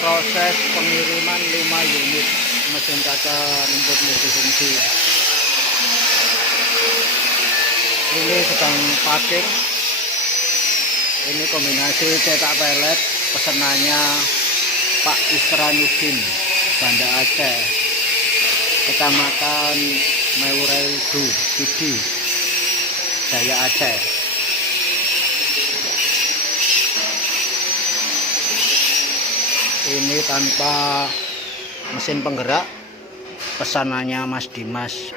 proses pengiriman 5 unit mesin kaca rumput multifungsi. Ini sedang packing. Ini kombinasi cetak pelet, pesanannya Pak Isranudin, Banda Aceh, Kecamatan Meuredu, Pidi, Jaya Aceh. Ini tanpa mesin penggerak, pesanannya Mas Dimas,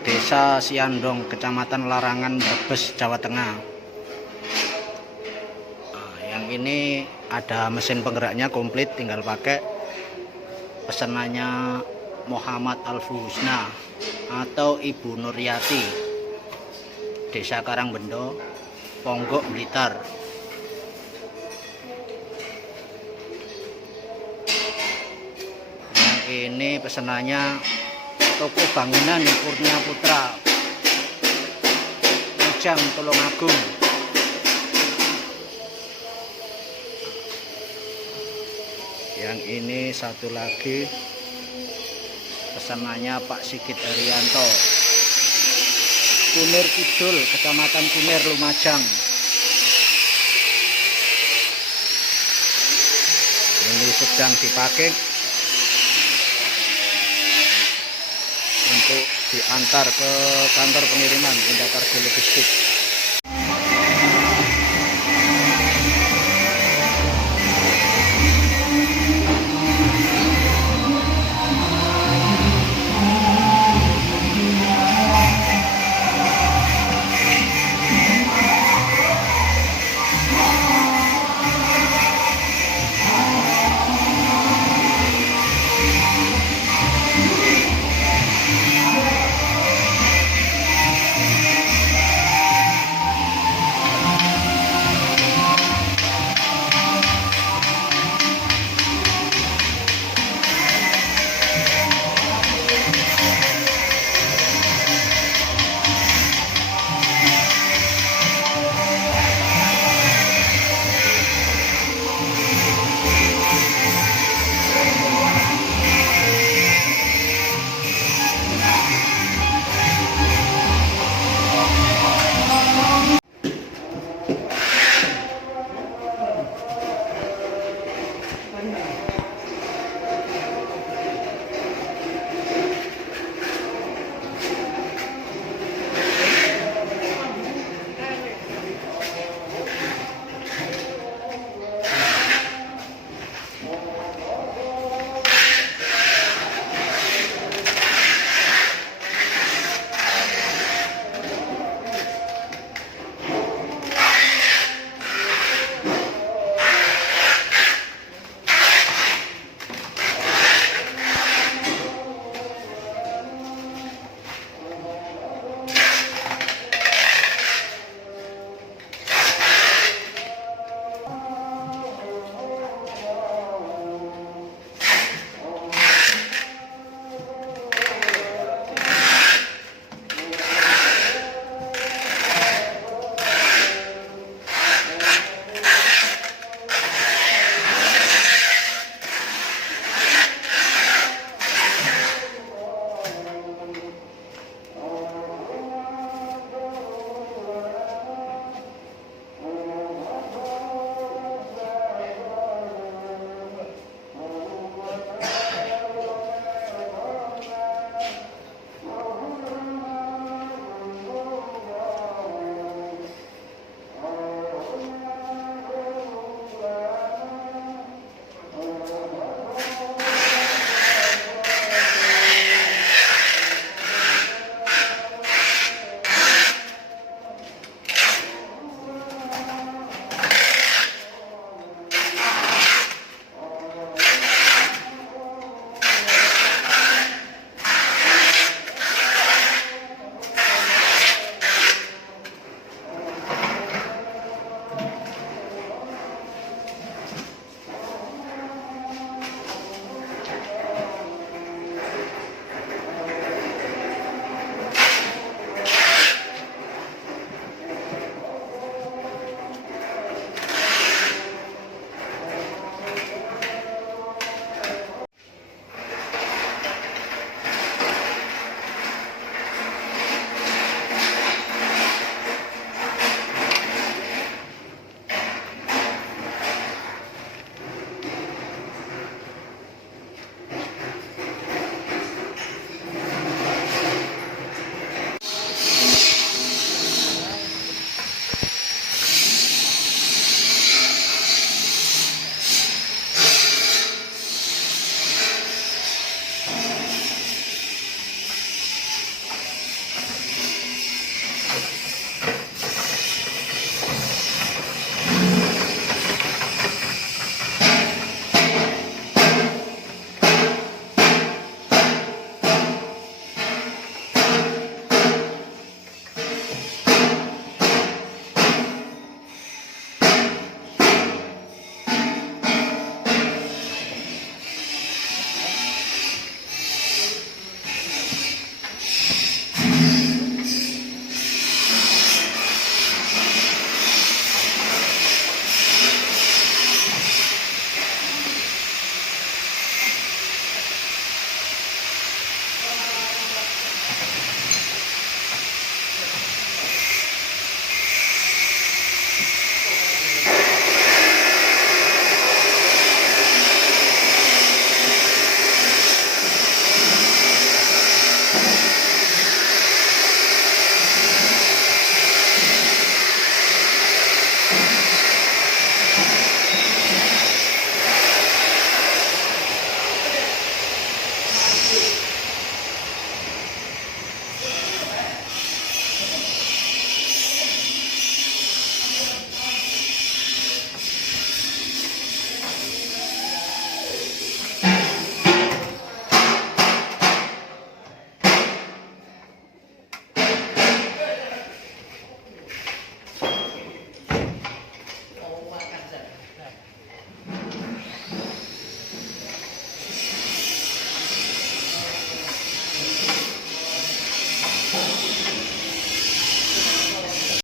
Desa Siandong, Kecamatan Larangan, Brebes, Jawa Tengah. Nah, yang ini ada mesin penggeraknya komplit, tinggal pakai. Pesanannya Muhammad Alfusna atau Ibu Nuryati, Desa Karangbendo, Ponggok, Blitar. Ini pesanannya toko bangunan Kurnia Putra, Ujang, Tulungagung. Yang ini satu lagi pesanannya Pak Sigit Haryanto, Kunir Kidul, Kecamatan Kunir, Lumajang. Ini sedang dipakai untuk diantar ke kantor pengiriman Indah Kargo Logistik.